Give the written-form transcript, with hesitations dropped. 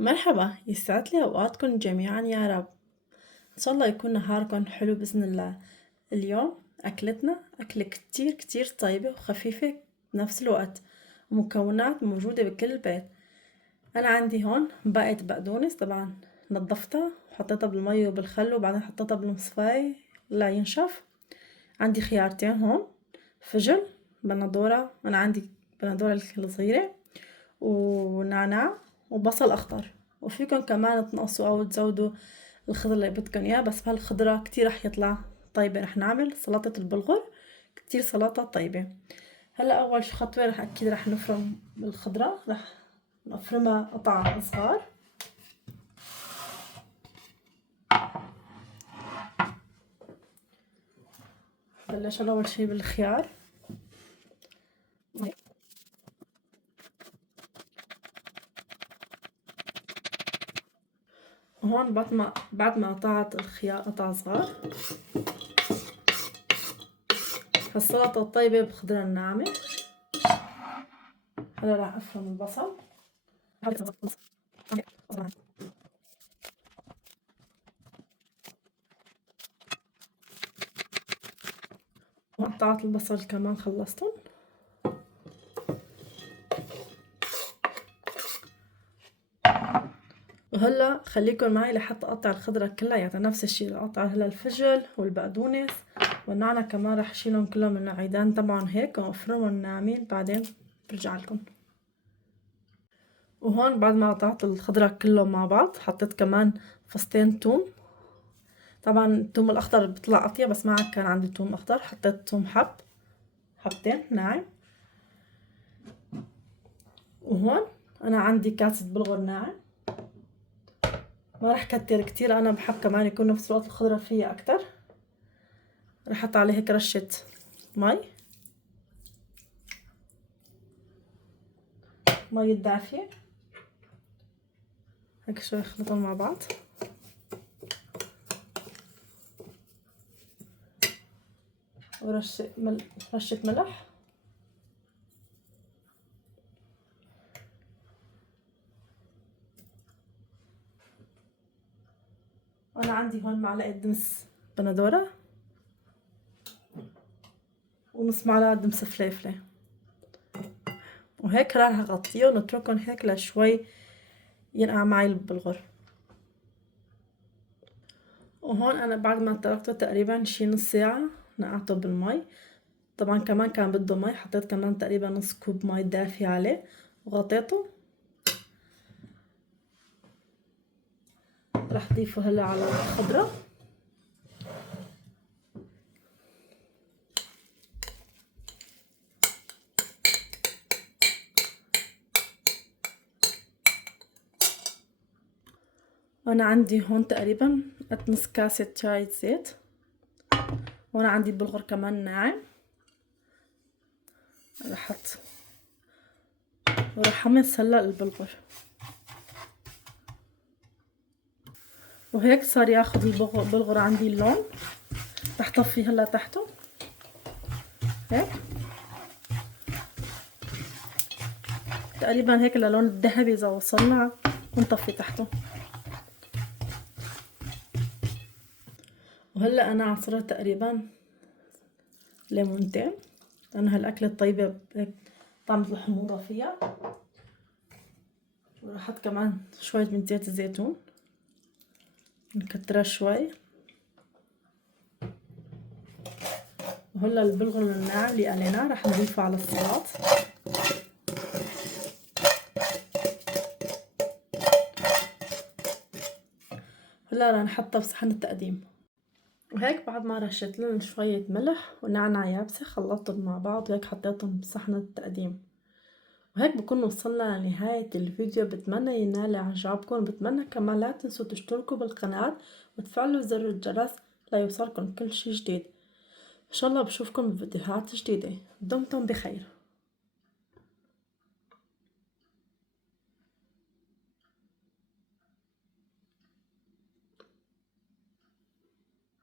مرحبا، يسعد لي أوقاتكم جميعا يا رب. إن شاء الله يكون نهاركم حلو بإذن الله. اليوم أكلتنا أكلة كتير كتير طيبة وخفيفة بنفس الوقت، ومكونات موجودة بكل بيت. أنا عندي هون باقة بقدونس، طبعا نظفتها وحطيتها بالمي وبالخل وبعدين حطيتها بالمصفاية لا ينشف. عندي خيارتين هون، فجل، بندورة، أنا عندي بندورة الصغيرة، ونعناع، وبصل أخضر. وفيكن كمان تنقصوا أو تزودوا الخضرة اللي بدكن إياه، بس بهالخضرة كتير رح يطلع طيبة. رح نعمل سلطة البلغر، كتير سلطة طيبة. هلا أول خطوة رح نفرم الخضرة، رح نفرمها قطع صغار. بلش أول شي بالخيار، وهون بعد ما قطعت الخيار قطع صغار. هالسلطة الطيبة بخضرة الناعمة. هلا راح افرم البصل. وقطعت البصل كمان خلصتهم. وهلا خليكن معي لحتى اقطع الخضرة كلها، يعني نفس الشي اقطع هلا الفجل والبقدونس والنعناع كمان رح اشيلهم كلهم من العيدان تبعهم هيك وافرمهم ناعمين، بعدين برجع لكم. وهون بعد ما قطعت الخضرة كلهم مع بعض حطيت كمان فصتين توم. طبعا التوم الاخضر بيطلع اطيب، بس ما كان عندي توم اخضر، حطيت توم حبتين ناعم. وهون انا عندي كاسة بلغر ناعم، ما رح كتر كتير، انا بحب كمان يكون نفس الوقت الخضرة فيها اكتر. رح احط عليه هيك رشة مي دافية هيك شوي، اخلطهم مع بعض. ورشة ملح. وانا عندي هون معلقة دمس بندورة ونص معلقة دمس فليفلة، وهيك راح اغطيه ونتركهم هيك لشوي ينقع معي البلغر. وهون انا بعد ما تركته تقريبا شي نص ساعة نقعته بالمي. طبعا كمان كان بده مي، حطيت كمان تقريبا نص كوب مي دافية عليه وغطيته. رح ضيفه هلا على الخضرة. وانا عندي هون تقريبا قد نص كاسة شاي زيت، وانا عندي بلغر كمان ناعم. رح احط ورح حمص هلا البلغر، وهيك صار ياخد البلغر عندي اللون. رح طفي هلا تحته هيك تقريبا هيك للون الذهبي اذا وصلنا، ونطفي تحته. وهلا انا عصرت تقريبا ليمونتين، لانه هالاكله الطيبه هيك طعمة الحموضه فيها. وراح احط كمان شويه من زيت الزيتون، نكترها شوي. وهلا البلغر الناعم اللي قليناه رح نضيفه على السلطه. هلا رح نحطها بصحن التقديم. وهيك بعد ما رشيت لهم شوية ملح ونعناع يابسة خلطتهم مع بعض، وهيك حطيتهم بصحن التقديم. وهيك بكون وصلنا لنهاية الفيديو. بتمنى ينال اعجابكم، بتمنى كمان لا تنسوا تشتركوا بالقناة وتفعلوا زر الجرس ليوصلكم كل شي جديد. ان شاء الله بشوفكم بفيديوهات جديدة. دمتم بخير.